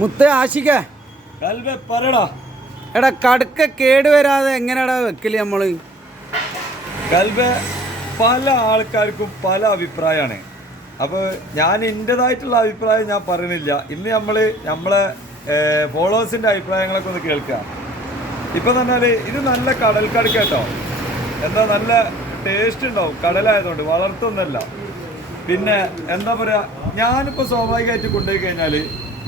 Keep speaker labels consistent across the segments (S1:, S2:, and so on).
S1: മുത്ത് ആശിക്ക
S2: കൽവെ പറടാ
S1: എടാ കടുക്ക കേട് വരാതെ എങ്ങനെയാടാ വെക്കൽ നമ്മൾ?
S2: കൽവെ പല ആൾക്കാർക്കും പല അഭിപ്രായമാണ് അപ്പോൾ ഞാൻ എന്റെതായിട്ടുള്ള അഭിപ്രായം ഞാൻ പറയുന്നില്ല. ഇന്ന് നമ്മൾ നമ്മളെ ഫോളോവേഴ്സിന്റെ അഭിപ്രായങ്ങളൊക്കെ ഒന്ന് കേൾക്കുക ഇപ്പം പറഞ്ഞാൽ ഇത് നല്ല കടൽ കടുക്ക കേട്ടോ. എന്താ നല്ല ടേസ്റ്റ് ഉണ്ടാവും. കടലായതുകൊണ്ട് വളർത്തൊന്നല്ല. പിന്നെ എന്താ പറയുക ഞാനിപ്പോൾ സ്വാഭാവികമായിട്ട് കൊണ്ടുപോയി കഴിഞ്ഞാൽ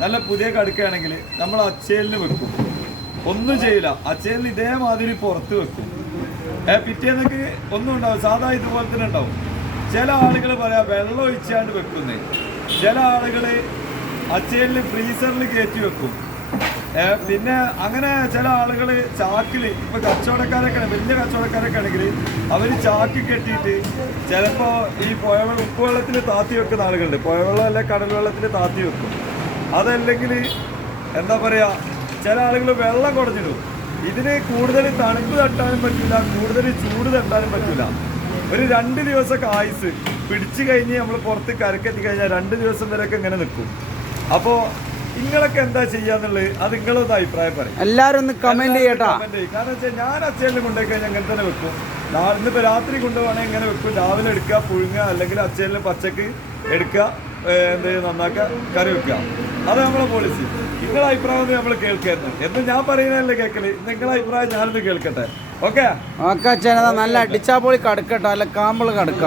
S2: നല്ല പുതിയ കടുക്കയാണെങ്കിൽ നമ്മൾ അച്ചേലിന് വെക്കും. ഒന്നും ചെയ്യില്ല. അച്ചേലിന് ഇതേമാതിരി പുറത്ത് വെക്കും. ഏ പിറ്റേന്നൊക്കെ ഒന്നും ഉണ്ടാവും സാധാ ഇതുപോലെ തന്നെ ഉണ്ടാവും. ചില ആളുകൾ പറയാം വെള്ളം ഒഴിച്ചാണ്ട് വെക്കുന്നേ. ചില ആളുകൾ അച്ചേലിൽ ഫ്രീസറിൽ കയറ്റി വെക്കും. പിന്നെ അങ്ങനെ ചില ആളുകൾ ചാക്കിൽ ഇപ്പൊ കച്ചവടക്കാരൊക്കെ വലിയ കച്ചവടക്കാരൊക്കെ ആണെങ്കിൽ അവർ ചാക്ക് കെട്ടിയിട്ട് ചിലപ്പോൾ ഈ പുഴവെള്ളം ഉപ്പുവെള്ളത്തിൽ താത്തി വെക്കുന്ന ആളുകളുണ്ട്. പുഴവെള്ളം അല്ലെ കടൽ വെള്ളത്തിൽ താത്തി വെക്കും. അതല്ലെങ്കിൽ എന്താ പറയുക ചില ആളുകൾ വെള്ളം കുറഞ്ഞിടും ഇതിന് കൂടുതൽ തണുപ്പ് തട്ടാനും പറ്റില്ല കൂടുതൽ ചൂട് തട്ടാനും പറ്റില്ല ഒരു രണ്ട് ദിവസമൊക്കെ ആയുസ്. പിടിച്ചു കഴിഞ്ഞ് നമ്മൾ പുറത്ത് കരക്കെത്തി കഴിഞ്ഞാൽ രണ്ട് ദിവസം വരെയൊക്കെ ഇങ്ങനെ നിൽക്കും. അപ്പോൾ നിങ്ങളൊക്കെ എന്താ ചെയ്യാന്നുള്ളത് അത് നിങ്ങളൊന്ന് അഭിപ്രായം പറയും.
S1: എല്ലാവരും ഒന്ന് കമന്റ് ചെയ്യട്ടാ.
S2: കാരണം വെച്ചാൽ ഞാൻ അച്ഛനെ കൊണ്ടുപോയി കഴിഞ്ഞാൽ അങ്ങനെ തന്നെ വെക്കും. നാളെ ഇന്നിപ്പോൾ രാത്രി കൊണ്ടുപോകണമെങ്കിൽ ഇങ്ങനെ വെക്കും. രാവിലെ എടുക്കുക പുഴുങ്ങുക അല്ലെങ്കിൽ അച്ഛനിൽ പച്ചക്ക് എടുക്കുക. എന്ത് ചെയ്ത് നന്നാക്കുക കറി വെക്കുക. അത് നമ്മളെ പോളിസി നിങ്ങളെ അഭിപ്രായം നമ്മൾ കേൾക്കായിരുന്നു. എന്ന് ഞാൻ പറയുന്നതല്ലേ കേൾക്കൽ നിങ്ങളെ അഭിപ്രായം ഞാനൊന്ന് കേൾക്കട്ടെ. ഓക്കെ
S1: ഓക്കെ നല്ല നല്ല പോളി കടുക്കട്ടോ. അല്ല കാമ്പിൾ കടുക്ക.